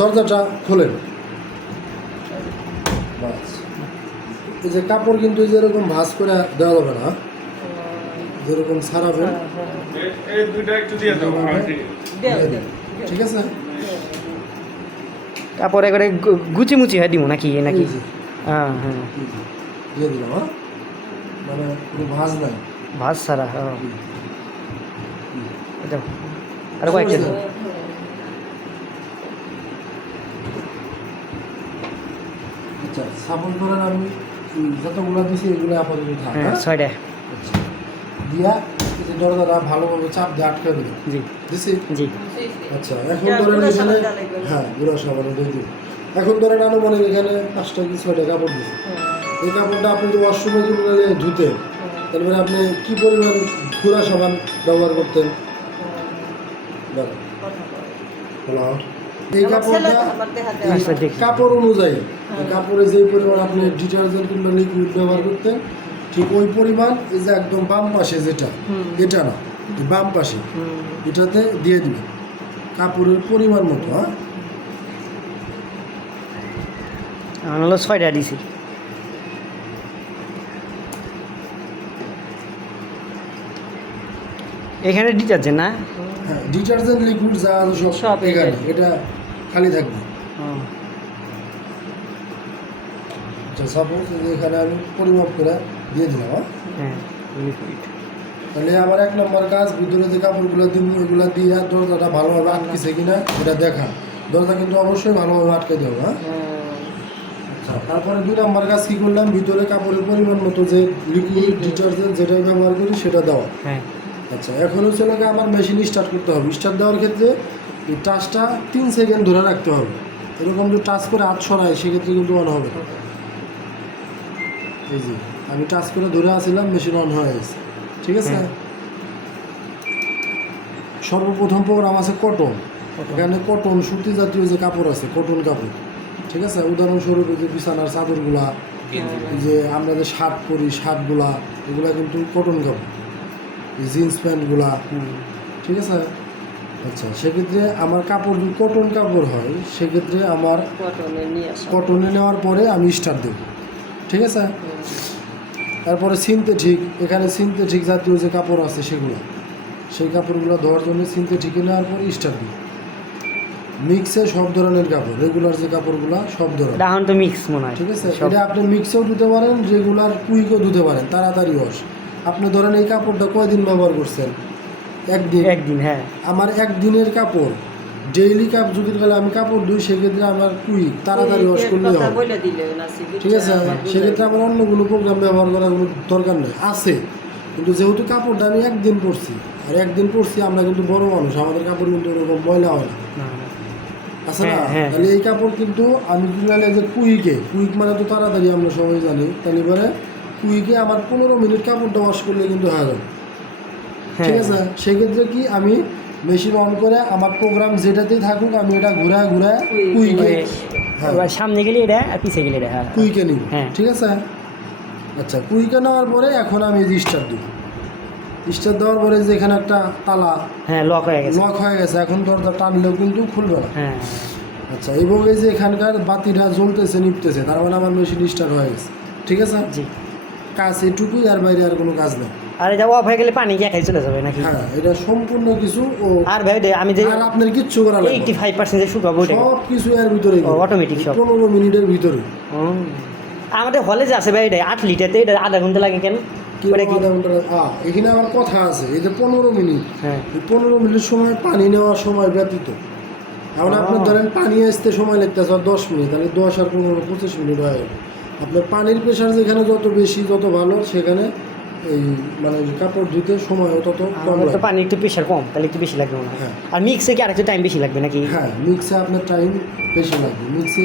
দরজাটা খোলেন। বাস, এই যে কাপড় কিন্তু যেরকম ভাঁজ করে দেওয়া যাবে না, যেরকম ছাড়াবেন ঠিক আছে। কাপড় একবারে গুচি মুচি হয়ে দিব নাকি নাকি? হ্যাঁ হ্যাঁ, দিয়ে দিলাম। হ্যাঁ, মানে কোনো ভাঁজ নাই, ভাজ ছাড়া। হ্যাঁ, এটা আর কয়েকটা দিন। আচ্ছা, সাপোজ ধরেন আমি যতগুলো দিছি এগুলো আপাতত থাক। হ্যাঁ, 6টা। আচ্ছা, দিয়া এই যে দরজাটা ভালোভাবে চাপ দিয়ে আটকে দিলাম। জি দিছি। জি। আচ্ছা, এখন ধরেন এখানে হ্যাঁ গুঁড়া সাবান দিয়ে দিই। এখন ধরেন আনুমানিক এখানে 5টা কি 6টা কাপড় দিচ্ছি। এই কাপড়টা আপনি যে ওয়াশরুমে যদি ধুতে, তারপরে আপনি কি পরিমাণ গুঁড়া সাবান ব্যবহার করতেন? হ্যালো, এই কাপড়টা কাপড় অনুযায়ী কাপড়ে যেই পরিমাণ আপনি ডিটারজেন্ট কিংবা লিকুইড ব্যবহার করতেন, ঠিক ওই পরিমাণ এই যে একদম বাম পাশে যেটা, এটা না, বাম পাশে এটাতে দিয়ে দিবেন কাপড়ের পরিমাণ মতো। হ্যাঁ, আমি হলো 6টা দিছি। এখানে ডিটারজেন্ট না? হ্যাঁ, ডিটারজেন্ট লিকুইড যা আছে সব এখানে, এটা খালি থাকবে। আচ্ছা, সাপোজ এখানে আমি পরিমাপ করে দিয়ে দিলাম। হ্যাঁ, লিকুইড। তাহলে আমার 1 নম্বর কাজ, ভিতরে যে কাপড়গুলো দিব ওইগুলো দিয়ে দরজাটা ভালোভাবে আটকেছে কিনা এটা দেখা। দরজা কিন্তু অবশ্যই ভালোভাবে আটকে দেবো। হ্যাঁ, আচ্ছা, তারপরে 2 নম্বর কাজ কী করলাম, ভিতরে কাপড়ের পরিমাণ মতো যে লিকুইড ডিটারজেন্ট যেটাই ব্যবহার করি সেটা দেওয়া। হ্যাঁ, আচ্ছা, এখন হচ্ছে লোকে আমার মেশিন স্টার্ট করতে হবে। স্টার্ট দেওয়ার ক্ষেত্রে এই টাচটা 3 সেকেন্ড ধরে রাখতে হবে। এরকম যদি টাচ করে হাত সরাই সেক্ষেত্রে কিন্তু অন হবে না। এই যে আমি টাচ করে ধরে আসছিলাম, মেশিন অন হয়ে গেছে। ঠিক আছে। সর্বপ্রথম প্রোগ্রাম আছে কটন। এখানে কটন সুতি জাতীয় যে কাপড় আছে, কটন কাপড়। ঠিক আছে, উদাহরণস্বরূপ এই যে বিছানার চাদরগুলা, এই যে আমরা যে শার্ট পরি শার্টগুলা, এগুলা কিন্তু কটন কাপড়। জিন্স প্যান্টগুলা, ঠিক আছে। আচ্ছা, সেক্ষেত্রে আমার কাপড় যদি কটন কাপড় হয় সেক্ষেত্রে আমার কটনে নেওয়ার পরে আমি স্টার্ট দেব। ঠিক আছে। তারপরে সিনথেটিক, এখানে সিনথেটিক জাতীয় যে কাপড় আছে সেগুলো, সেই কাপড়গুলো ধোয়ার জন্য সিনথেটিকে নেওয়ার পরে স্টার্ট দিই। মিক্সে সব ধরনের কাপড়, রেগুলার যে কাপড়গুলো সব ধরনের, এখন তো মিক্স মনে হয়। ঠিক আছে। এটা আপনি মিক্সেও ধুতে পারেন, রেগুলার কুইকও ধুতে পারেন, তাড়াতাড়ি ওয়াশ। আপনি ধরেন এই কাপড়টা কয়দিন ব্যবহার করছেন? একদিন। হ্যাঁ, আমার একদিনের কাপড় ডেইলি যদি গেলে আমি কাপড় ধুই সেক্ষেত্রে আমার কুইক তাড়াতাড়ি ওয়াশ করলে হবে। ঠিক আছে, সেক্ষেত্রে আমার অন্য কোনো প্রোগ্রাম ব্যবহার করার কোনো দরকার নেই। আছে, কিন্তু যেহেতু কাপড়টা আমি একদিন পরছি, আর একদিন পরছি, আমরা কিন্তু বড় মানুষ, আমাদের কাপড় কিন্তু ওরকম ময়লা হয় না, আছে না। তাহলে এই কাপড় কিন্তু আমি কি বলে যে কুইক মানে তো তাড়াতাড়ি, আমরা সবাই জানি। তাহলে এবারে কুইকে আমার 15 মিনিট কাপড়টা ওয়াশ করলে কিন্তু হয়ে যাবে। ঠিক আছে, সেক্ষেত্রে কি আমি মেশিন অন করে আমার প্রোগ্রাম যেটাতেই থাকুক আমি এটা ঘুরায় কুইকে, সামনে গেলে এটা আর পিছিয়ে গেলে এটা কুইকে নিব। ঠিক আছে। আচ্ছা, কুইকে নেওয়ার পরে এখন আমি স্টার্ট দিব। স্টার্ট দেওয়ার পরে যে এখানে একটা তালা লক হয়ে গেছে, এখন দরজা টানলেও কিন্তু খুলবে না। আচ্ছা, এবং এই যে এখানকার বাতিটা জ্বলতেছে নিপতেছে, তার মানে আমার মেশিন স্টার্ট হয়ে গেছে। ঠিক আছে। জি, কাজ এটুকুই, আর বাইরে আর কোনো কাজ নেই। আর এটা অফ হয়ে গেলে পানি একাই চলে যাবে নাকি? হ্যাঁ, এটা সম্পূর্ণ কিছু। আর ভাই আমি যে আর আপনার কিচ্ছু করা লাগবে 85% যে শুকাবো সব কিছু এর ভিতরে অটোমেটিক, সব 15 মিনিটের ভিতরে। আমাদের হলে যে আছে ভাই, এটা 8 লিটারতে এটা আধা ঘন্টা লাগে কেন? এখানে আমার কথা আছে, এই যে 15 মিনিট, এই 15 মিনিট সময় পানি নেওয়ার সময় ব্যতীত। এখন আপনার ধরেন পানি আসতে সময় লাগতেছে 10 মিনিট, তাহলে 10 আর 15 25 মিনিট হয়ে গেল। আপনার পানির প্রেশার যেখানে যত বেশি যত ভালো, সেখানে এই মানে কাপড় ধুতে সময় তত কম লাগে। পানি একটু প্রেশার কম, তাহলে একটু বেশি লাগবে না। আর মিক্সে কি আরেকটু টাইম বেশি লাগবে নাকি? হ্যাঁ, মিক্সে আপনার টাইম বেশি লাগবে। মিক্সে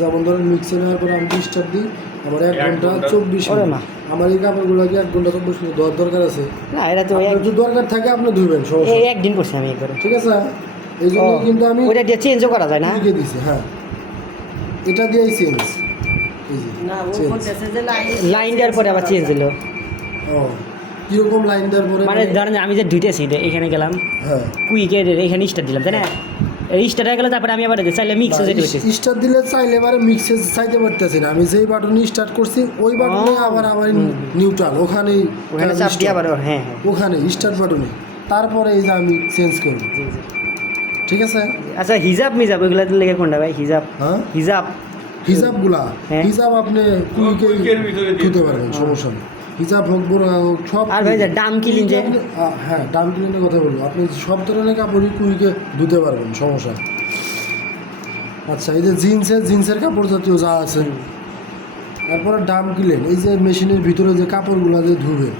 যেমন ধরেন মিক্সে নেওয়ার পরে আমি স্টার্ট দিই, আমার 1 ঘন্টা 24 মিনিট। আমার এই কাপড়গুলো কি 1 ঘন্টা 24 মিনিট ধোয়ার দরকার আছে? না, এটা তো যদি দরকার থাকে আপনি ধুবেন, একদিন করছি আমি একবার। ঠিক আছে। এই জন্য কিন্তু আমি ওইটা দিয়ে চেঞ্জও করা যায় না? দিছি। হ্যাঁ, এটা দিয়েই চেঞ্জ। লাইন দেওয়ার পরে আবার চেঞ্জ হলো। কিরকম লাইন দেওয়ার পরে? মানে ধরেন আমি যে ধুইতেছি, এখানে গেলাম, কুইকে এখানে স্টার্ট দিলাম, তাই না? এই স্টার্ট হয়ে গেলে তারপরে আমি আবার চাইলে মিক্স হয়ে যেতে পারছি। স্টার্ট দিলে চাইলে এবারে মিক্সে চাইতে পারতেছি না, আমি যেই বাটনে স্টার্ট করছি ওই বাটনে আবার নিউট্রাল ওখানেই ওখানে চাপ দিয়ে আবার হ্যাঁ হ্যাঁ ওখানে স্টার্ট বাটনে, তারপরে এই যে আমি চেঞ্জ করব। জি জি। ঠিক আছে। আচ্ছা হিজাব মিজাব ওইগুলো লেগে কোনটা ভাই হিজাব? হ্যাঁ হিজাব হিজাবগুলা হ্যাঁ। হিজাব আপনি কুইকের ভিতরে ধুতে পারবেন, সমস্যা নেই। হিজাব হোক বোরকা হোক সব। আর ভাই যে ডাম কিলিং যে হ্যাঁ ডাম ক্লিনের কথা বলবো, আপনি সব ধরনের কাপড়ই কুইকে ধুতে পারবেন, সমস্যা নেই। আচ্ছা এই যে জিন্সের কাপড় জাতীয় যা আছে, তারপরে ডাম ক্লিন এই যে মেশিনের ভিতরে যে কাপড়গুলো যে ধুবে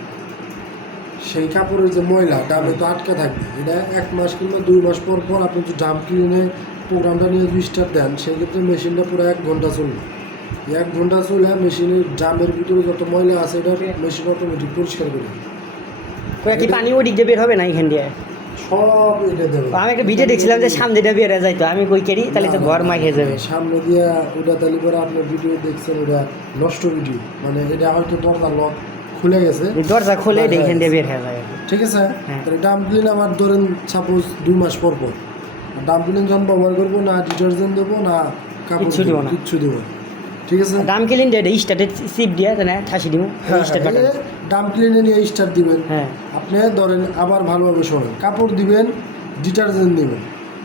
সেই কাপড়ের যে ময়লা ডামে তো আটকে থাকবে, এটা 1 মাস কিংবা 2 মাস পর পর আপনি যদি ডাম ক্লিনে প্রোগ্রামটা নিয়ে যদি স্টার্ট দেন সেই ক্ষেত্রে মেশিনটা পুরো 1 ঘন্টা চলবে। 1 ঘন্টা চলে মেশিনের ড্রামের ভিতরে যত ময়লা আছে এটা মেশিন অটোমেটিক পরিষ্কার করে দেবে। ওই কি পানি ওদিক দিয়ে বের হবে না এখান দিয়ে? সব এটা দেবে। আমি একটা ভিডিও দেখছিলাম যে সামনে দিয়ে বের হয়ে যাইতো, আমি কই কেরি তাহলে তো ঘর মাই হয়ে যাবে। সামনে দিয়ে ওটা তাহলে পরে আপনার ভিডিও দেখছেন ওটা নষ্ট ভিডিও, মানে এটা হয়তো দরজা লক খুলে গেছে, এই দরজা খুলে এখান দিয়ে বের হয়ে যায়। ঠিক আছে। হ্যাঁ। তাহলে ডাম ক্লিন আমার ধরেন সাপোজ 2 মাস পর পর ডাম ক্লিন যখন ব্যবহার করবো না ডিটারজেন্ট দেবো না কাপড় কিচ্ছু দেবো না। কিচ্ছু দেবো না। ঠিক আছে। ডাম কিলিং দিয়ে স্টার্টে সিপ দিয়ে না ঠাসি দিব স্টার্ট বাটন। ডাম ক্লিনে নিয়ে স্টার্ট দিবেন। হ্যাঁ আপনি ধরেন আবার ভালোভাবে শোনেন, কাপড় দিবেন, ডিটারজেন্ট দিবেন,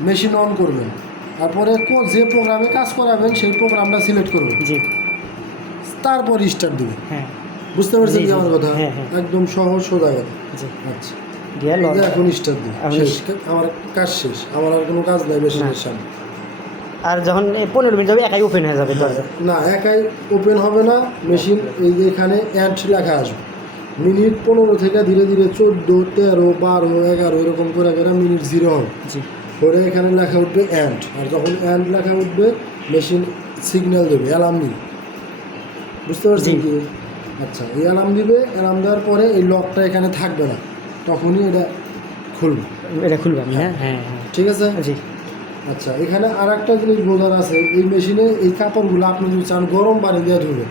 মেশিন অন করবেন, তারপরে যে প্রোগ্রামে কাজ করাবেন সেই প্রোগ্রামটা সিলেক্ট করবেন, জি তারপর স্টার্ট দিবেন। হ্যাঁ বুঝতে পারছেন জি, কি জি, আমার কথা? হ্যাঁ, হ্যাঁ। একদম সহজ সোজা কথা। জি আচ্ছা দিয়ে এই যে এখন স্টার্ট দিন, এখন শেষ, আমার কাজ শেষ, আমার আর কোনো কাজ নাই মেশিনের না। সামনে। আর যখন 15 মিনিট যাবে একাই ওপেন হয়ে যাবে দরজা। না একাই ওপেন হবে না মেশিন, এই যে এখানে অ্যান্ড লেখা আসবে, মিনিট 15 থেকে ধীরে ধীরে 14, 13, 12, 11 এরকম করে করে মিনিট 0 হবে। জি পরে এখানে লেখা উঠবে অ্যান্ড, আর যখন অ্যান্ড লেখা উঠবে মেশিন সিগন্যাল দেবে, অ্যালার্ম দিবে। বুঝতে পারছেন জি। কি? আচ্ছা এই অ্যালার্ম দিবে, অ্যালার্ম দেওয়ার পরে এই লকটা এখানে থাকবে না, তখনই এটা খুলবে। এটা খুলবে আমি হ্যাঁ হ্যাঁ হ্যাঁ ঠিক আছে। জি আচ্ছা এখানে আর একটা জিনিস বোঝার আছে, এই মেশিনে এই কাপড়গুলো আপনি যদি চান গরম পানি দিয়ে ধুবেন,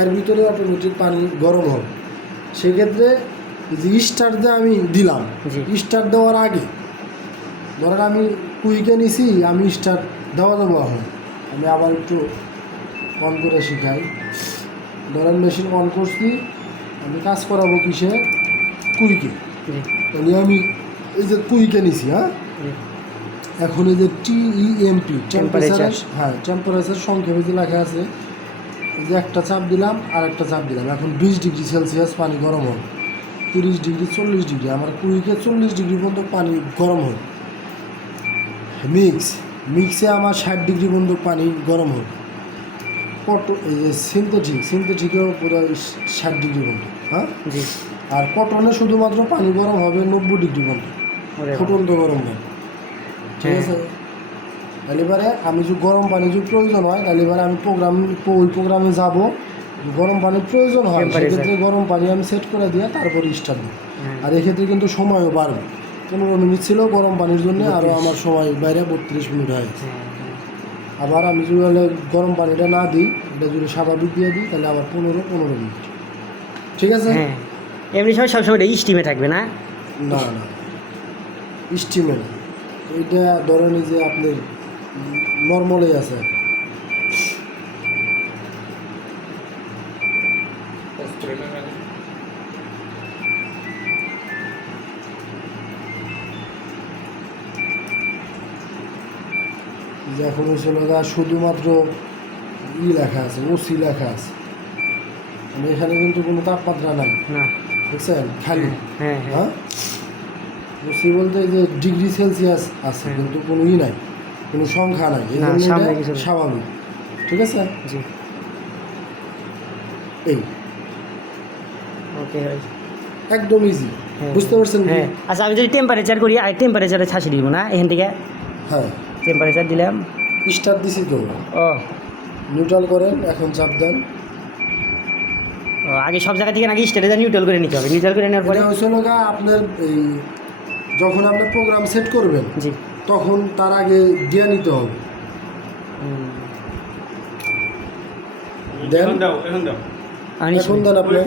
এর ভিতরে অটোমেটিক পানি গরম হবে। সেক্ষেত্রে যে স্টার্ট দিয়ে আমি দিলাম, জি। স্টার্ট দেওয়ার আগে ধরেন আমি কুইকে নিছি, আমি স্টার্ট দেওয়া হয়, আমি আবার একটু অন করে শিখাই। ধরেন মেশিন অন করছি, আমি কাজ করাবো কিসে? কুইকে। জি তাহলে আমি এই যে কুইকে নিছি, হ্যাঁ জি এখন এই যে TEMP টেম্পারেচার, Temperature। হ্যাঁ টেম্পারেচার সংক্ষেপে যে লেখা আছে, এই যে একটা চাপ দিলাম আর একটা চাপ দিলাম, এখন 20 ডিগ্রি সেলসিয়াস পানি গরম হবে, 30 ডিগ্রি 40 ডিগ্রি, আমার কুইকে 40 ডিগ্রি পর্যন্ত পানি গরম হবে। মিক্সে আমার 60 ডিগ্রি পর্যন্ত পানি গরম হবে। এই যে সিনথেটিকেও পুরো 60 ডিগ্রি পর্যন্ত, হ্যাঁ। জি আর কটনে শুধুমাত্র পানি গরম হবে 90 ডিগ্রি পর্যন্ত, ওরে বাবা। ফুটন্ত গরম হবে। ঠিক হ্যাঁ। আছে। তাহলে এবারে আমি যদি গরম পানি যদি প্রয়োজন হয়, তাহলে এবারে আমি ওই প্রোগ্রামে যাব, গরম পানির প্রয়োজন হয় Temperature। সেক্ষেত্রে গরম পানি আমি সেট করে দিয়ে তারপরে স্টার্ট দিই। হ্যাঁ। আর এক্ষেত্রে কিন্তু সময়ও বাড়বে, 15 মিনিট ছিল গরম পানির জন্য, আরও আমার সময় বাইরে 32 মিনিট হয়। হ্যাঁ, হ্যাঁ। আবার আমি যদি হলে গরম পানিটা না দিই, এটা যদি স্বাভাবিক দিয়ে দিই, তাহলে আবার 15 মিনিট। ঠিক আছে। হ্যাঁ এমনি সময় সবসময় এটা স্টিমে থাকবে না? না না স্টিমে না, এটা ধরেন এই যে আপনার নর্মালেই আছে। যে এখন হয়েছিল শুধুমাত্র লেখা আছে, ওসি লেখা আছে, মানে এখানে কিন্তু কোনো তাপমাত্রা নাই, না বুঝছেন, খালি। হ্যাঁ হ্যাঁ হ্যাঁ ওসি বলতে এই যে ডিগ্রি সেলসিয়াস আছে, হ্যাঁ। কিন্তু কোনো নাই, কোনো সংখ্যা নাই, এই না, জন্য সামনে এটা কিছু নেই। স্বাভাবিক। ঠিক আছে। জি এই ওকে একদম ইজি, হ্যাঁ। বুঝতে পারছেন কি? হ্যাঁ আচ্ছা আমি যদি টেম্পারেচার করি আর টেম্পারেচারে ছাঁচি দিব না এখান থেকে, হ্যাঁ টেম্পারেচার দিলাম। স্টার্ট দিছি তো, ও নিউট্রাল করেন, এখন চাপ দেন। ও, আগে সব জায়গা থেকে নাকি স্টেটে নিউট্রাল করে নিতে হবে, নিউট্রাল করে নেওয়ার পরে এটা হয়েছিল আপনার এই যখন আপনি প্রোগ্রাম সেট করবেন জি তখন তার আগে দিয়ে নিতে হবে। দেন আমি এখন দেন আপনি,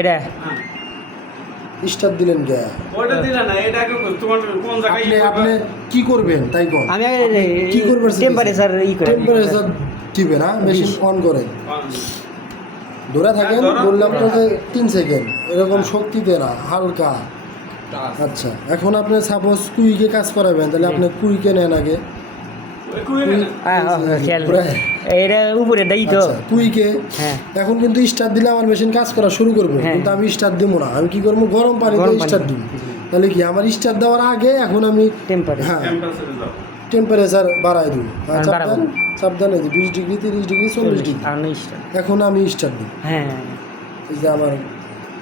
এটা স্টার্ট দিলেন কে? ওইটা দিলে না, এটা আগে তোমার কোন জায়গায় আপনি আপনি কি করবেন তাই কোন? আমি কি করবেন? টেম্পারেচার করে টেম্পারেচার দিবে না, মেশিন অন করে ধরে থাকেন, বললাম তো যে 3 সেকেন্ড, এরকম শক্তিতে না, হালকা। আচ্ছা, এখন আপনি সাপোজ কুইকে কাজ করাবেন, তাহলে আপনি কুইকে নেন আগে। খেয়াল এটা উপরে দেই তো আচ্ছা, কুইকে হ্যাঁ এখন কিন্তু স্টার্ট দিলে আমার মেশিন কাজ করা শুরু করবে, হ্যাঁ। কিন্তু আমি স্টার্ট দিব না, আমি কি করবো, গরম পানিতে গরম পানি। স্টার্ট দিব। তাহলে কি আমার স্টার্ট দেওয়ার আগে এখন আমি টেম্পারেচার হ্যাঁ টেম্পারেচারে যাও। টেম্পারেচার বাড়াই দিব। বাড়াবো। সাবধানে 20 ডিগ্রি, 30 ডিগ্রি, 40 ডিগ্রি। আর নেই start। এখন আমি স্টার্ট দিব, হ্যাঁ এই যে আমার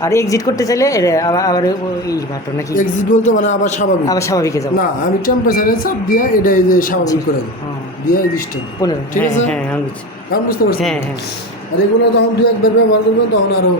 আর এক্সিট করতে চাইলে এটা আবার এই বাটন নাকি এক্সিট বলতে মানে আবার স্বাভাবিক আবার স্বাভাবিকে যাবো না, আমি টেম্পারেচারে চাপ দিয়ে এটা এই যে স্বাভাবিক করে দেব, হ্যাঁ দিয়ে এই স্টার্ট দিব। 15 ঠিক হ্যাঁ আছে? হ্যাঁ আমি বুঝছি কারণ বুঝতে পারছি হ্যাঁ হ্যাঁ আর এগুলো তখন 2-1 বার ব্যবহার করবেন, তখন আরো